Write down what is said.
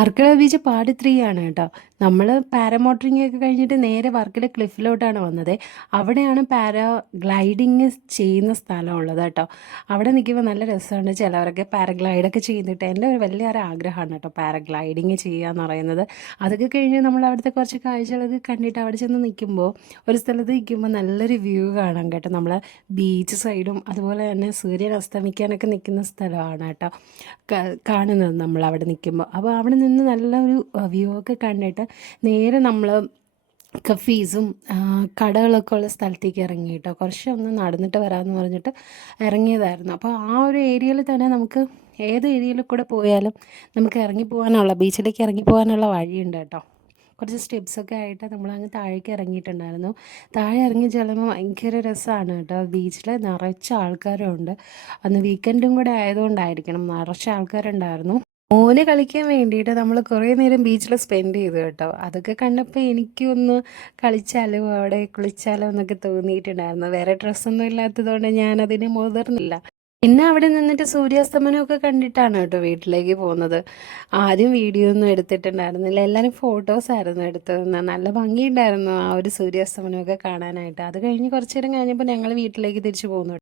Varkala beach part 3 ആണ് കേട്ടോ. നമ്മൾ പാരാമോട്ടറിംഗ് ഒക്കെ കഴിഞ്ഞിട്ട് നേരെ വർക്കല ക്ലിഫിലോട്ടാണ് വന്നത്. അവിടെയാണ് പാരാഗ്ലൈഡിങ് ചെയ്യുന്ന സ്ഥലമുള്ളത് കേട്ടോ. അവിടെ നിൽക്കുമ്പോൾ നല്ല രസമുണ്ട്. ചിലവരൊക്കെ പാരഗ്ലൈഡൊക്കെ ചെയ്തിട്ട് എൻ്റെ ഒരു വലിയൊരു ആഗ്രഹമാണ് കേട്ടോ പാരഗ്ലൈഡിങ് ചെയ്യുക എന്ന് പറയുന്നത്. അതൊക്കെ കഴിഞ്ഞ് നമ്മൾ അവിടുത്തെ കുറച്ച് കാഴ്ചകളൊക്കെ കണ്ടിട്ട് അവിടെ ചെന്ന് നിൽക്കുമ്പോൾ ഒരു സ്ഥലത്ത് നിൽക്കുമ്പോൾ നല്ലൊരു വ്യൂ കാണാം കേട്ടോ. നമ്മൾ ബീച്ച് സൈഡും അതുപോലെ തന്നെ സൂര്യൻ അസ്തമിക്കാനൊക്കെ നിൽക്കുന്ന സ്ഥലമാണ് കേട്ടോ കാണുന്നത് നമ്മൾ അവിടെ നിൽക്കുമ്പോൾ. അപ്പോൾ അവിടെ നിന്ന് നല്ലൊരു വ്യൂ ഒക്കെ കണ്ടിട്ട് നേരെ നമ്മൾ കഫീസും കടകളൊക്കെ ഉള്ള സ്ഥലത്തേക്ക് ഇറങ്ങി കേട്ടോ. കുറച്ചൊന്ന് നടന്നിട്ട് വരാമെന്ന് പറഞ്ഞിട്ട് ഇറങ്ങിയതായിരുന്നു. അപ്പോൾ ആ ഒരു ഏരിയയിൽ തന്നെ നമുക്ക് ഏത് ഏരിയയിൽ കൂടെ പോയാലും നമുക്ക് ഇറങ്ങി പോകാനുള്ള ബീച്ചിലേക്ക് ഇറങ്ങി പോകാനുള്ള വഴിയുണ്ട് കേട്ടോ. കുറച്ച് സ്റ്റെപ്സൊക്കെ ആയിട്ട് നമ്മളങ്ങ് താഴേക്ക് ഇറങ്ങിയിട്ടുണ്ടായിരുന്നു. താഴെ ഇറങ്ങി ചെല്ലുമ്പോൾ ഭയങ്കര രസമാണ് കേട്ടോ. ബീച്ചിൽ നിറച്ച് ആൾക്കാരും ഉണ്ട്. അന്ന് വീക്കെൻഡും കൂടെ ആയതുകൊണ്ടായിരിക്കണം നിറച്ച് ആൾക്കാരുണ്ടായിരുന്നു. മോന് കളിക്കാൻ വേണ്ടിയിട്ട് നമ്മൾ കുറേ നേരം ബീച്ചിൽ സ്പെൻഡ് ചെയ്തു കേട്ടോ. അതൊക്കെ കണ്ടപ്പോൾ എനിക്കൊന്ന് കളിച്ചാലോ അവിടെ കുളിച്ചാലോ എന്നൊക്കെ തോന്നിയിട്ടുണ്ടായിരുന്നു. വേറെ ഡ്രസ്സൊന്നും ഇല്ലാത്തതുകൊണ്ട് ഞാനതിന് മുതിർന്നില്ല. പിന്നെ അവിടെ നിന്നിട്ട് സൂര്യാസ്തമനമൊക്കെ കണ്ടിട്ടാണ് കേട്ടോ വീട്ടിലേക്ക് പോകുന്നത്. ആദ്യം വീഡിയോ ഒന്നും എടുത്തിട്ടുണ്ടായിരുന്നില്ല. എല്ലാവരും ഫോട്ടോസായിരുന്നു എടുത്തതെന്ന്. നല്ല ഭംഗിയുണ്ടായിരുന്നു ആ ഒരു സൂര്യാസ്തമനമൊക്കെ കാണാനായിട്ട്. അത് കഴിഞ്ഞ് കുറച്ച് നേരം കഴിഞ്ഞപ്പോൾ ഞങ്ങൾ വീട്ടിലേക്ക് തിരിച്ചു പോകുന്നു.